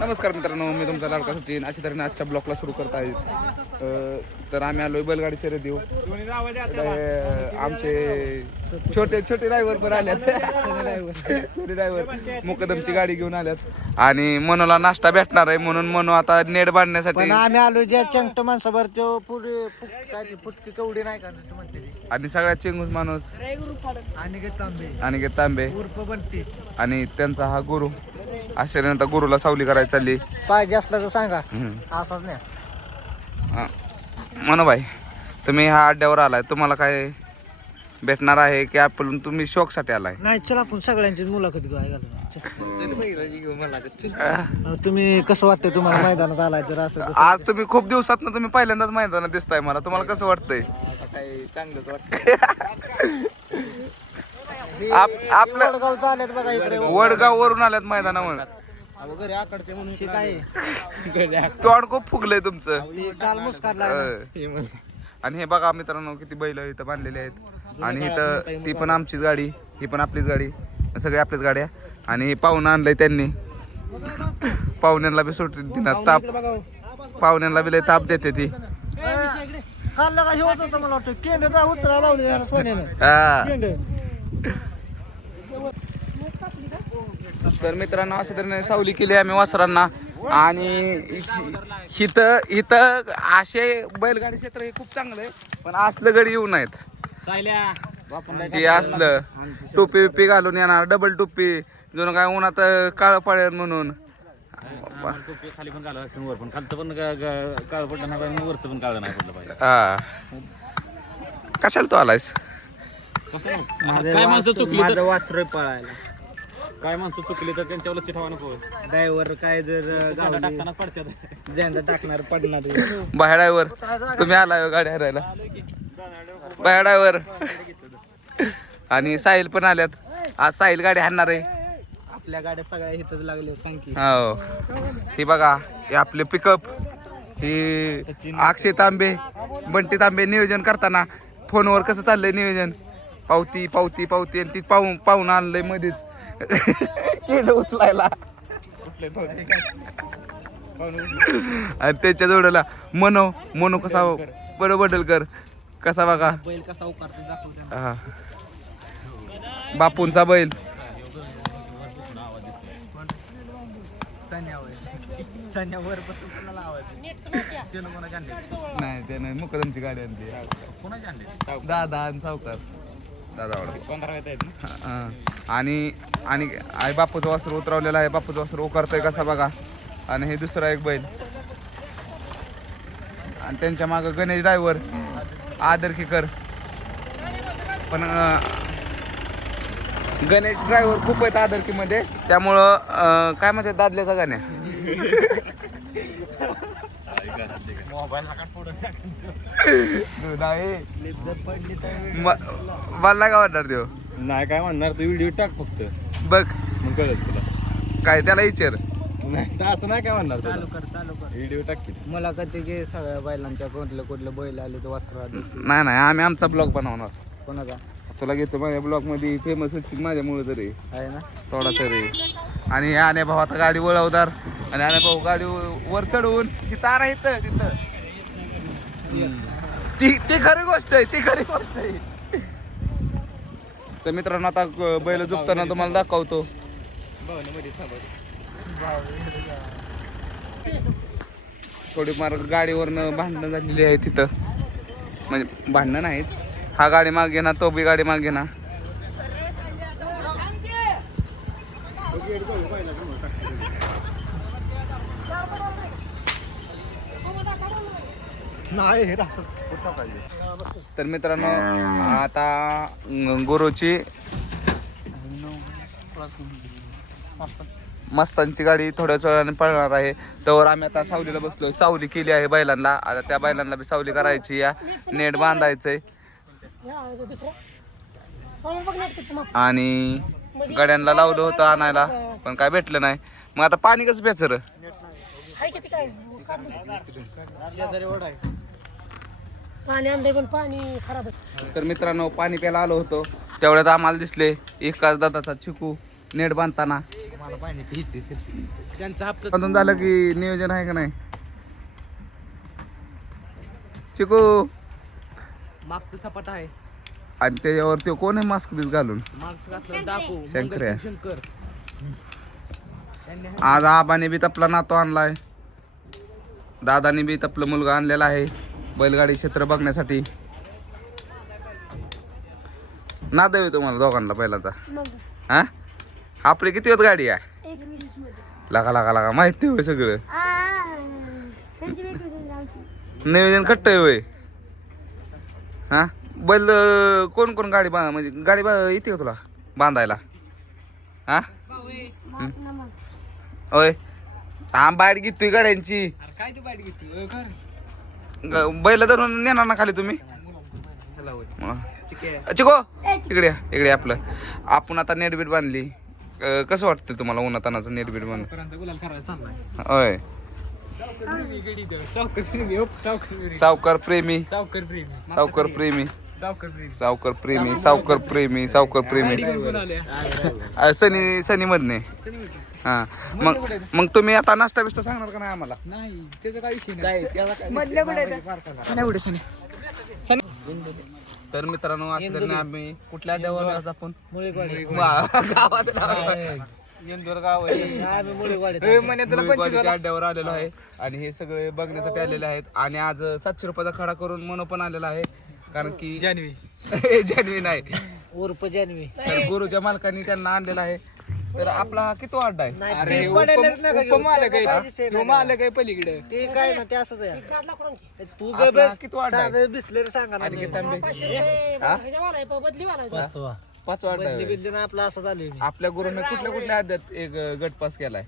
नमस्कार मित्रांनो, मी तुमचा लाडका सचिन. अशा तऱ्हेने आजच्या ब्लॉकला सुरू करत आहेत. तर आम्ही आलोय बैलगाडी शर्यत देऊ. आमचे छोटे छोटे ड्रायव्हर पण आल्यात. छोटे ड्रायव्हर मुकदमची गाडी घेऊन आल्यात आणि मनोला नाश्ता भेटणार आहे म्हणून मनो आता नेट बांधण्यासाठी आम्ही आलो ज्या चंट माणसावर तो पुढे काय फुटकी कवडी नाही का म्हणते आणि सगळ्यात चेंगूस माणूस अनिकेत तांबे उर्फ बनते आणि त्यांचा हा गुरु. अशा नंतर गुरुला सावली करायला चालली. पाहिजे असलं तर सांगा, असाच नाही. मनोभाई, तुम्ही ह्या अड्ड्यावर आलाय, तुम्हाला काय भेटणार आहे की आपण तुम्ही शौकसाठी आलाय? नाही, चला आपण सगळ्यांची मुलाखत घेऊ. तुम्ही कसं वाटतंय तुम्हाला मैदानात आलाय तर? असं आज तुम्ही खूप दिवसात ना तुम्ही पहिल्यांदाच मैदानात दिसताय मला. तुम्हाला कसं वाटतंय? चांगलंच वाटतं. आपलं वडगावचं आल्यात बघा इकडे. वडगाव वरून आल्यात मैदानावर. घरी आकडते म्हणून काय तोंड खूप फुगलंय तुमचं. काल मुस्काडला आणि हे बघा मित्रांनो, किती बैल इथं बांधलेले आहेत. आणि इथं ती पण आमचीच गाडी, ही पण आपलीच गाडी, सगळी आपलीच गाड्या. आणि हे पाहुणं आणलंय त्यांनी. पाहुण्यांना बी सुट दिना ताप, पाहुण्यांना बी लय ताप देते ती. काल लगा हे होत होतं मला वाटतं केंद्र उचला लावली सोन्यानं. तर मित्रांनो, अशा तऱ्हेने सावली केली आम्ही वासरांना. आणि इथं असे बैलगाडी क्षेत्र हे खूप चांगलं आहे, पण असलं गडी येऊ नयेत. हे असलं टोपी बिपी घालून येणार, डबल टोपी, जणू काय उन्हात काळं पडेल म्हणून. खाली पण काळं वर पण खालचं पण काळं पडलं नाही पाहिजे, वरचं पण काळं नाही पडलं पाहिजे. हा, कशाला तू आलायस? काय माणसं चुकली माझं वासर पळायला, काय माणसं चुकली तर त्यांच्यावर लक्ष ठेवा नको. ड्रायव्हर काय जर टाकताना पडतात झेंडा टाकणार पडणार. बाहेर ड्रायव्हर तुम्ही आलाय गाडी हरायला. बाहेर ड्रायव्हर आणि साहिल पण आल्यात. आज साहिल गाडी हाणणार आहे. आपल्या गाड्या सगळ्या इथंच लागले सांग. हो, ही बघा, हे आपले पिकअप, ही अक्षय तांबे, बंटी तांबे नियोजन करताना फोनवर कसं चाललंय नियोजन, पावती पावती पावती, आणि ती पाहून आणलंय मध्येच उचलायला. आणि त्याच्या जोडला मनो कसा बडल कर कसा बघा, बैल कसा उकारतो दाखवतो. हा, बापूंचा बैल. सण्यावर बसून कोणाला आवाज नाही, ते नाही, मुकदमची गाडी आणली. दादा आणि सावकार दादा. आणि आणि बापूचं वासर उतरवलेला आहे. बापूचं वासर उकारतंय कसा बघा. आणि हे दुसरा एक बैल. आणि त्यांच्या मागं गणेश ड्रायव्हर, आदरकीकर. पण गणेश ड्रायव्हर खूप आहेत आदरकीमध्ये, त्यामुळं काय म्हणतात दादल्याचा गाण्या. मला काय वाटणार देव? नाही काय म्हणणार, तू व्हिडिओ टाक फक्त बघ, मग कळत तुला. काय त्याला विचार. नाही असं नाही काय म्हणणार, चालू कर. व्हिडिओ टाक की. मला कधी घे सगळ्या बैलांच्या कुठलं बैल आले तर वासरा. नाही, आम्ही आमचा ब्लॉग बनवणार. कोणाचा? तुला घेतो माझ्या ब्लॉग मध्ये. फेमस होईल माझ्यामुळे तरी आहे ना थोडा तरी. आणि आणे भाऊ आता गाडी वळवणार. आणि आणे भाऊ गाडी वर चढवून ती तारा येतं तिथं. ती खरी गोष्ट आहे, ती खरी गोष्ट आहे. तर मित्रांनो, आता बैल झुकताना तुम्हाला दाखवतो. थोडीफार गाडीवरनं भांडणं झालेली आहे तिथं. म्हणजे भांडणं नाहीत, हा गाडी माग घेणार, तो बी गाडी माग घेणार. तर मित्रांनो, आता गुरुची मस्तांची गाडी थोड्याच वेळाने पळणार आहे. तर आम्ही आता सावलीला बसलोय. सावली केली आहे बैलांना. आता त्या बैलांना बी सावली करायची, या नेट बांधायचंय. आणि गाड्यांना लावलं होतं आणायला, पण काय भेटलं नाही. मग आता पाणी कसं प्यायचं? तर मित्रांनो, पाणी प्यायला आलो होतो, तेवढ्यात आम्हाला दिसले एकाच दादाचा चिकू नेट बांधताना. त्यांचा हप्ता मधून झालं की नियोजन आहे का नाही चिकू मागचं सपाट आहे आणि त्याच्यावर तो कोण आहे मास्क बीस घालून मागचं घातलं दाखवू शंकर्या. शंकर आज आबाने बी तपला नातो आणलाय दादाने बी तपलं मुलगा आणलेला आहे बैलगाडी क्षेत्र बघण्यासाठी नाद आहे तुम्हाला दोघांना पहिल्याचा हा आपली किती होत गाडी आहे 21 लागा माहिती होय सगळं नियोजन खट्ट आहे होय हा बैल कोण कोण गाडी म्हणजे गाडी येते का तुला बांधायला हा होय हा बाईट घेतोय गाड्यांची काय तू बाईट घेतली बैल धरून नेणार ना खाली तुम्ही चिको इकडे इकडे आपलं आपण आता नेटबीट बांधली कसं वाटतं तुम्हाला उन्हातानाचं नेटबीट बांधून गुलाल करायला चाललाय होय सावकार प्रेमी सावकर प्रेमी सावकर प्रेमी सावकर प्रेमी सावकर प्रेमी सावकर प्रेमी सावकर प्रेमी सनी मधने हा मग तुम्ही आता नाश्ता बिष्टा सांगणार का नाही आम्हाला नाही त्याचा काय विषय नाही तर मित्रांनो अशा तऱ्हेने आम्ही कुठल्या अड्ड्यावर आज आपण मुळेवाडी गावात इंदोर गाव मुळेवाडीच्या अड्ड्यावर आलेलो आहे आणि हे सगळे बघण्यासाठी आलेले आहेत आणि आज 700 रुपयाचा खडा करून मनो पण आलेला आहे कारण की जानवी जानवी नाही उर्फ जानवी तर गुरुच्या मालकांनी त्यांना आणलेला आहे तर आपला हा किती अड्डा आहे अरे मालक आहे पलीकडे ते काय ना ते असंच आहे तू आपला हा किती अड्डा आहे बिसलेर सांगा आणि किती आंबे? हा? पाचवा अड्डा आहे. बिल्ली ना आपला असं झालं आपल्या गुरुने कुठल्या अड्ड्यात एक गट पास केलाय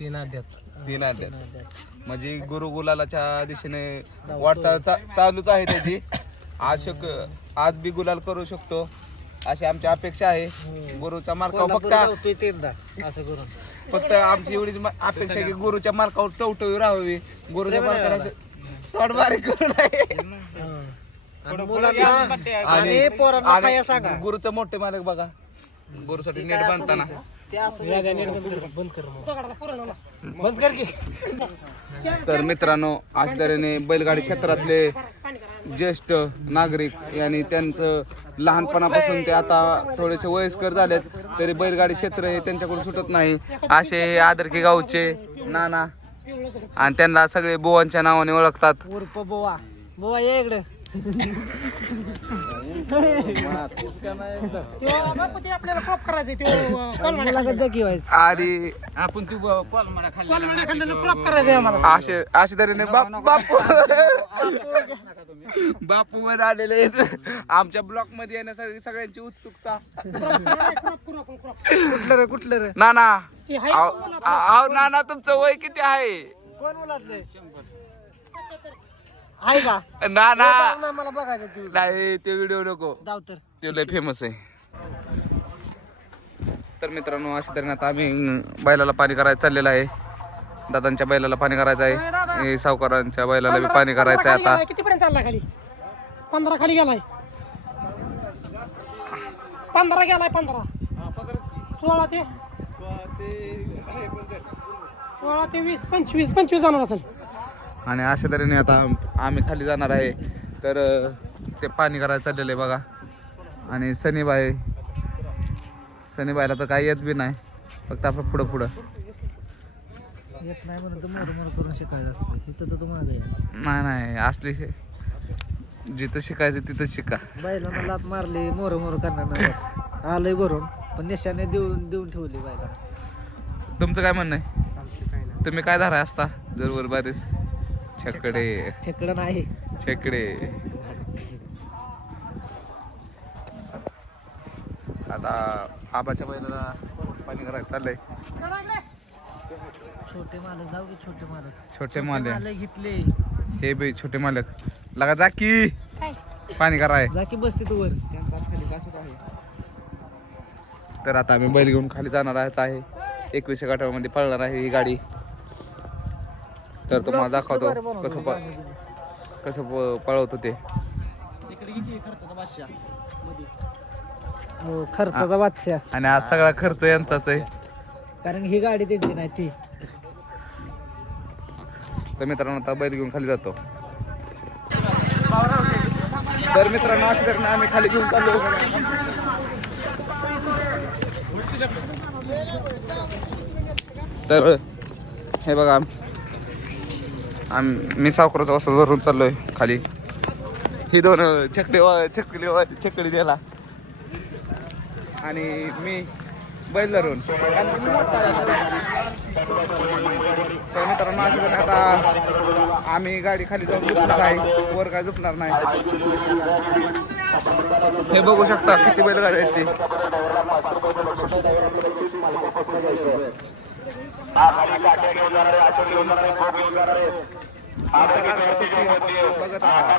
3 अड्ड्यात 3 अड्ड्यात म्हणजे गुरु गुलालाच्या दिशेने वाटचाल चालूच आहे त्याची आज बी गुलाल करू शकतो अशी आमची अपेक्षा आहे गुरुच्या मार्कावर असं करून फक्त आमची एवढीच अपेक्षा आहे की गुरुच्या मार्कावर टवटवी राहावी गुरुच्या मार्काला तोड बारीक करू नये आणि पोरांना काय सांगा गुरुचं मोठे मालक बघा गुरुसाठी नेट बांधताना बंद कर की तर मित्रांनो अशा तऱ्हेने बैलगाडी क्षेत्रातले ज्येष्ठ नागरिक यांनी त्यांचं लहानपणापासून ते आता थोडेसे वयस्कर झालेत तरी बैलगाडी क्षेत्र हे त्यांच्याकडून सुटत नाही असे हे आदरकी गावचे नाना आणि त्यांना सगळे बुवांच्या नावाने ओळखतात उर्फ बोवा बोवा ये इकडे आपल्याला क्रॉप करायचं आणि आपण तू क्रॉप करायचं अशा तऱ्हेने बापू वर आलेले आहेत आमच्या ब्लॉक मध्ये येण्यासाठी सगळ्यांची उत्सुकता कुठलं रे नाना नाना तुमचं वय किती आहे कोण मुलातले आहे का नाना मला बघायचं तू नाही ते व्हिडिओ नको जाऊ तर ते लय फेमस आहे तर मित्रांनो अशा तऱ्हेने आता आम्ही बैलाला पाणी करायचं चाललेलं आहे दादांच्या बैलाला पाणी करायचं आहे सावकारांच्या बैलाला बी पाणी करायचं आहे आता कितीपर्यंत चालला खाली 15 खाली गेलाय 15 गेलाय 15 16 ते 20 25 जाणार असेल आणि अशा तऱ्हेने आता आम्ही खाली जाणार आहे तर ते पाणी करायला चाललेलं आहे बघा आणि सनीबाईला तर काही येत बी नाही फक्त आपलं पुढं येत नाही म्हणून तर मोर करून शिकायचं असतं इथं तर तू मागे नाही असली जिथं शिकायचं तिथं शिका बैलांना लात मारली मोर करणार आलंय भरून पण निशाने देऊन ठेवली बैला तुमचं काय म्हणणं आहे तुम्ही काय धराय असता जर बारीस छकडे नाही आता आबाच्या बैलाला पाणी करायचं चाललंय छोटे मालक जाऊ की छोटे मालक घेतले हे बी छोटे मालक लगा जा की पाणी कराय जा की बसते तू वर त्यांचा खाली बसत आहे तर आता आम्ही बैल घेऊन खाली जाणार आहे 21 गटामध्ये पळणार आहे ही गाडी तर तुम्हाला दाखवतो कसं पळवतो ते इकडे किती खर्चाचा बादशाह मध्ये हो खर्चाचा बादशाह आणि आज सगळा खर्च यांचाच आहे कारण ही गाडी त्यांची नाही ती. तर मित्रांनो आता बैल घेऊन खाली जातो. तर मित्रांनो अशा तऱ्हेने आम्ही खाली घेऊन चाललो. तर हे बघा मी सावकाराचा वाजता धरून चाललोय खाली. ही दोन छकडी द्यायला आणि मी बैल धरून. तर मित्रांनो अशा तऱ्हेने आता आम्ही गाडी खाली जाऊन झोपणार आहे. वर काय झोपणार नाही. हे बघू शकता किती बैलगाडी आहेत ती. बघत राहा.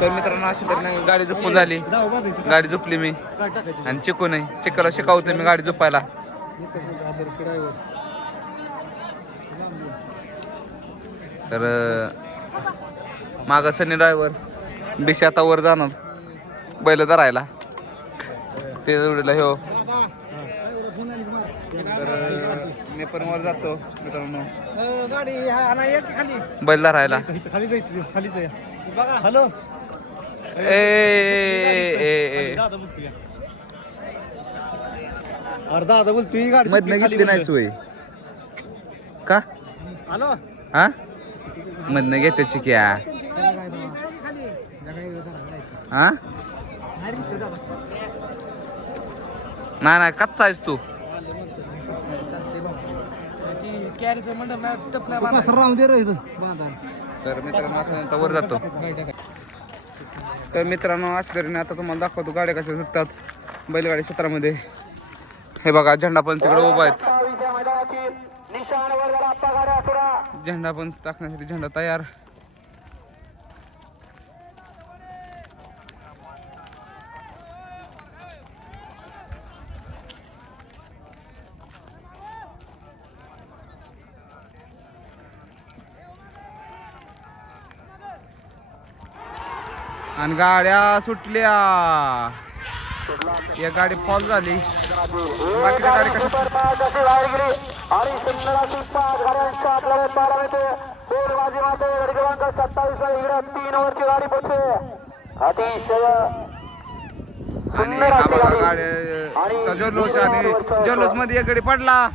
तर मित्रांनो अशी तऱ्हेने गाडी झोपून झाली. गाडी झोपली मी आणि चिकू नाही. चिकूला शिकवतो मी गाडी झोपायला. तर मागं सनी ड्रायव्हर बिशी आता वर जाणार बैल धरायला. ते जोडीला हो. तर मी पण वर जातो मित्रांनो बैल धरायला. हॅलो अर्धा आता बोलतोय गाडी मधनं घेतली नाही सोय का? हॅलो हा मधनं घेते चिक्या. हा नाही कच्चा आहेस तू. राहून दे रे बांधा. तर मित्रांनो असं वर जातो. तर मित्रांनो अशा तऱ्हेने आता तुम्हाला दाखवतो गाड्या कशा सुटतात बैलगाडी क्षेत्रामध्ये. हे बघा झेंडा पण तिकडे उभा आहेत. झेंडा पण टाकण्यासाठी झेंडा तयार. आणि गाड्या सुटल्या. एक गाडी फॉल झाली. बाकीच्या गाडी कशा आणि हा बघा गाड्या जल्लोष. आणि जल्लोष मध्ये एक गाडी पडला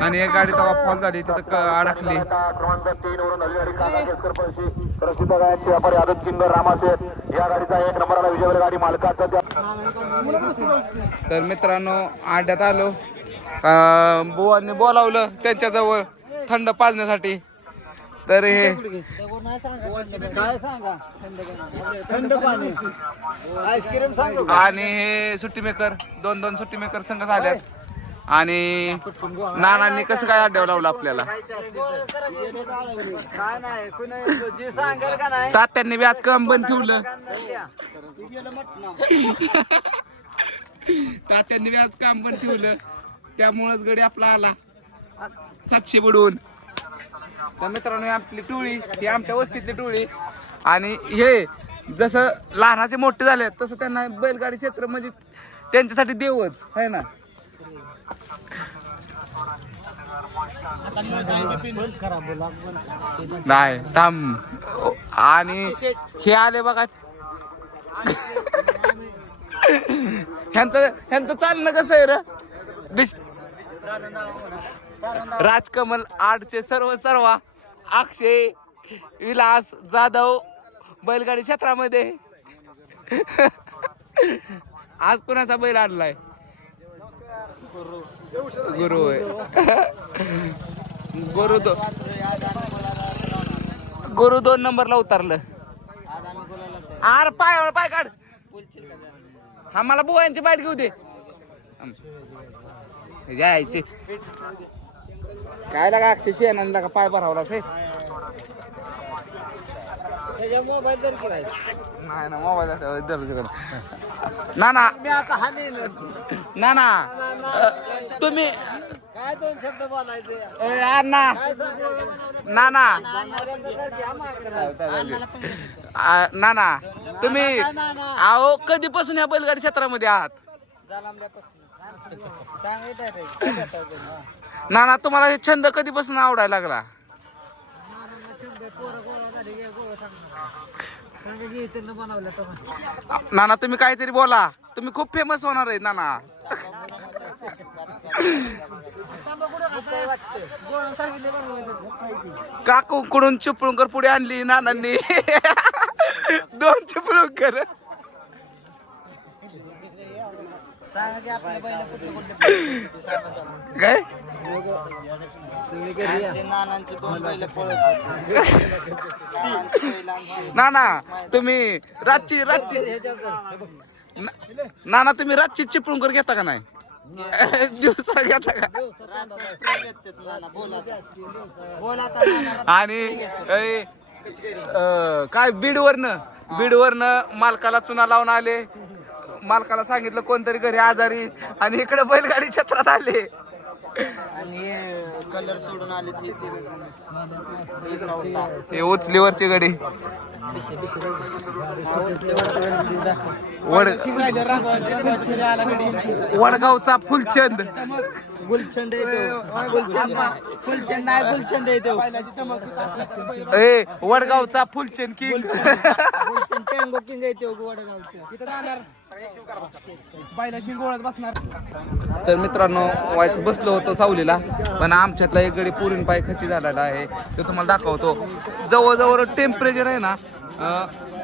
आणि एक गाडी तेव्हा फॉल झाली तिथं अडकली. तर मित्रांनो आड्यात आलो. बुवांनी बोलावलं त्यांच्याजवळ थंड पाजण्यासाठी. तर हे आणि हे सुट्टी मेकर दोन सुट्टी मेकर संघ झाल्यात. आणि नानांनी कसं काय अड्ड्यावर लावलं आपल्याला. तात्यांनी बी आज काम बंद ठेवलं. तात्यांनी बी आज काम बंद ठेवलं. त्यामुळेच गडी आपला आला 700 बुडवून. तर मित्रांनो आपली टोळी ही आमच्या वस्तीतली टोळी. आणि हे जसं लहानाचे मोठे झाले तसं त्यांना बैलगाडी क्षेत्र म्हणजे त्यांच्यासाठी देवच आहे ना. नाही थांब. आणि हे आले बघा. ह्यांचं चालणं कसं आहे रे. राजकमल आडचे सर्व अक्षय विलास जाधव बैलगाडी क्षेत्रामध्ये. आज कोणाचा बैल आणलाय. गुरु आहे. गुरु 2 नंबरला उतरलं. अरे पाय काढ. हा मला बुवांची बाईट घेऊ दे. जायचे काय लागा अक्षय शेणाला का पाय भरावला. नाही ना मोबाईल ना तुम्ही काय 2 शब्द बोलायचे अण्णा नाना तुम्ही अहो कधीपासून या बैलगाडी क्षेत्रामध्ये आहात नाना तुम्हाला हे छंद कधीपासून आवडायला लागला नाना तुम्ही काहीतरी बोला तुम्ही खूप फेमस होणार आहे नाना काकूकडून चिपळूणकर पुढे आणली नानांनी 2 चिपळूणकर काय नाना तुम्ही रातची नाना तुम्ही रातची चिपळूणकर घेता का नाही दिवसा घेता का आणि काय बीडवरनं मालकाला चुना लावून आले मालकाला सांगितलं कोणतरी घरी आजारी आणि इकडे बैलगाडी क्षेत्रात आले कलर सोडून आले हे उचलीवरची गडी वडगावचा फुलचंद गुलछंद येतो फुलचंद नाही गुलछंद येतो ए वडगावचा फुलचंद किंग टेंगो किंग येतो वडगावच्या तर मित्रांनो वायच बसलो होतो सावलीला पण आमच्यातला एक गडी पुरीन पाय खची झालेला आहे तो तुम्हाला दाखवतो जवळजवळ टेम्परेचर आहे ना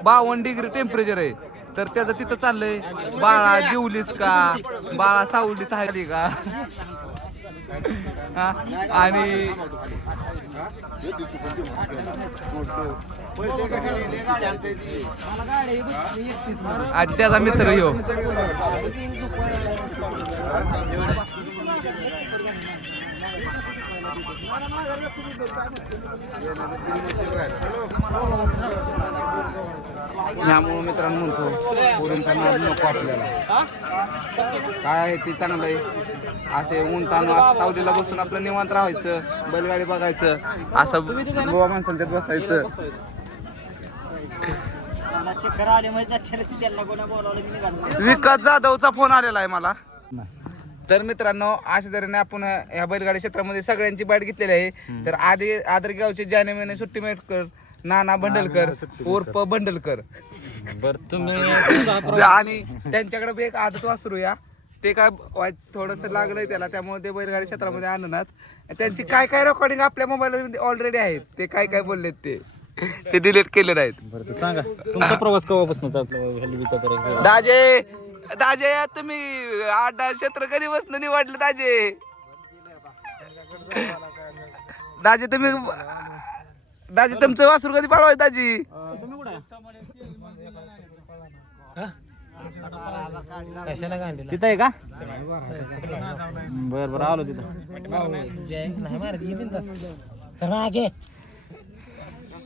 52 डिग्री टेम्परेचर आहे तर त्याचं तिथं चाललंय बाळा जेवलीस का बाळा सावलीत आहे का हा आणि त्याचा मित्र ह्यो ह्यामुळे मित्रांनो म्हणतो पोरींचा नाद नको आपल्याला काय आहे ते चांगलं आहे असे ऊन ताण असं सावलीला बसून आपलं निवांत राहायचं बैलगाडी बघायचं असं गोवा माणसांच्यात बसायचं विकास जाधवचा फोन आलेला आहे मला तर मित्रांनो अशा तऱ्हेने आपण या बैलगाडी क्षेत्रामध्ये सगळ्यांची बाईट घेतलेली आहे तर आदरगावचे जानेमाने सुट्टी मेटकर नाना बंडलकर उर्फ बंडलकर आणि त्यांच्याकडे एक आदत वासरू या ते काय थोडस लागलंय त्याला त्यामुळे ते बैलगाडी क्षेत्रामध्ये आणणार त्यांची काय काय रेकॉर्डिंग आपल्या मोबाईल ऑलरेडी आहेत ते काय काय बोललेत ते डिलीट केले नाहीत सांगा तुमचा प्रवास केव्हापासून दाजे तुम्ही 8 क्षेत्र कधी बसणं निवडलं दाजे तुम्ही तुमचं वासरू कधी पाळवायचं दाजी तिथं आहे का बर आलो तिथं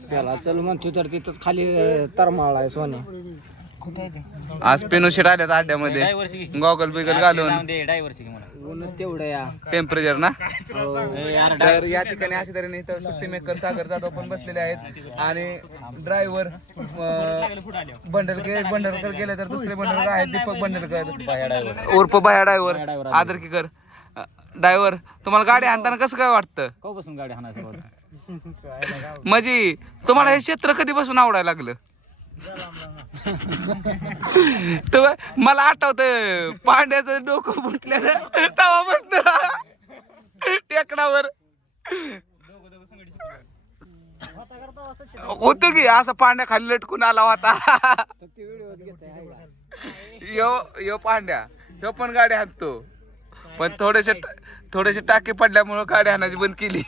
त्याला चल म्हणतो तर तिथंच खाली तरमाळ आहे सोन्या आज पेनू शेट आल्यात अड्ड्यामध्ये गॉगल बिगल घालून तेवढं या टेम्परेचर ना तर या ठिकाणी अशा तऱ्हेने इथं सुट्टी मेकर सागर जाधव पण बसलेले आहेत आणि ड्रायव्हर बंडलकर गेले तर दुसरे बंडलकर आहेत दीपक बंडलकर उर्फ बाया ड्रायव्हर आदरकीकर ड्रायव्हर तुम्हाला गाडी आणताना कसं काय वाटतं कवापासून गाडी हाणायचं म्हणजे तुम्हाला हे क्षेत्र कधीपासून आवडायला लागलं तर मला आठवतं पांड्याचं डोकं फुटल्यानं तेव्हापासून टेकडावर होतो की असं पांड्या खाली लटकून आला होता यो पांड्या ह्यो पण गाडी हाणतो पण थोडेसे टाके पडल्यामुळे गाडी हाणायची बंद केली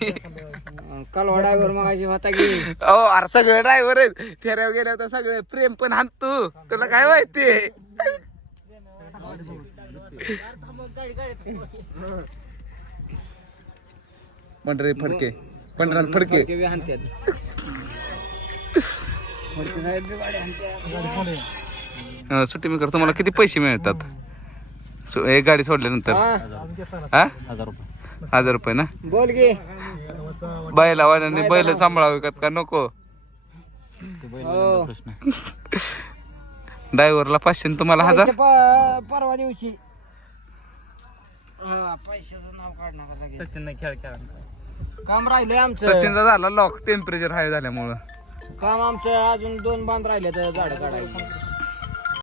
कालवा ड्रायव्हर मगाशी होता की हो अरे सगळे ड्रायव्हर आहेत फेऱ्यावर गेल्या तर सगळे प्रेम पण हाणतो तुला काय माहिती पंढरे फडके पंढरा फडके सुट्टी मेकर तुम्हाला किती पैसे मिळतात एक गाडी सोडल्यानंतर? हा 1000 रुपये. 1000 रुपये ना? बोल गे बैला वाल्याने बैल सांभाळावे का नको? ते बैलांचा प्रश्न आहे. ड्रायव्हरला 500 आणि तुम्हाला 1000? परवा दिवशी पैशाचं नाव काढणार सचिन खेळ खेळा. काम राहिलंय आमचं. सचिनचा झाला लॉक टेम्परेचर हाय झाल्यामुळं. काम आमचं अजून 2 बांध राहिले तर झाडं काढायची.